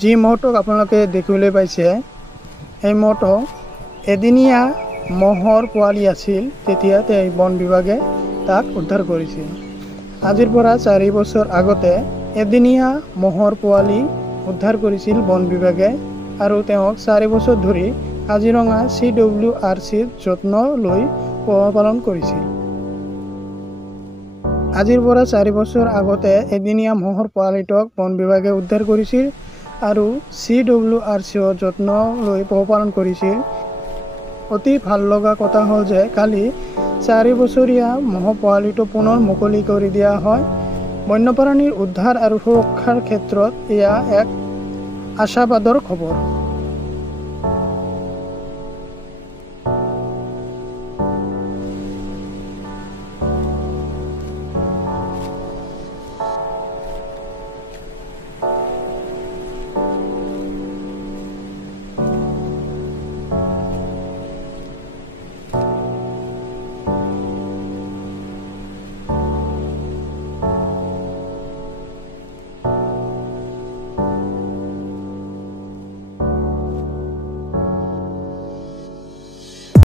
যি মহটোক আপোনালোকে দেখিবলৈ পাইছে, এই মহটো এদিনীয়া মহৰ পোৱালি আছিল। তেতিয়া বন বিভাগে তাক উদ্ধাৰ কৰিছিল। আজিৰ পৰা 4 বছৰ আগতে এদিনীয়া মহৰ পোৱালি উদ্ধাৰ কৰিছিল বন বিভাগে আৰু তেওঁক 4 বছৰ ধৰি কাজিৰঙা CWRCত যত্ন লৈ পালন কৰিছিল। আজিৰ পৰা 4 বছৰ আগতে এদিনীয়া মহৰ পোৱালিটোক বন বিভাগে উদ্ধাৰ কৰিছিল আৰু CWRCত যত্ন লৈ পালন কৰিছিল। অতি ভাল লগা কথা হ'ল যে কালি 4 বছৰীয়া মহ পোৱালিটো পুনৰ মুকলি কৰি দিয়া হয়। বন্যপ্ৰাণীৰ উদ্ধাৰ আৰু সুৰক্ষাৰ ক্ষেত্ৰত এয়া এক আশাবাদৰ খবৰ।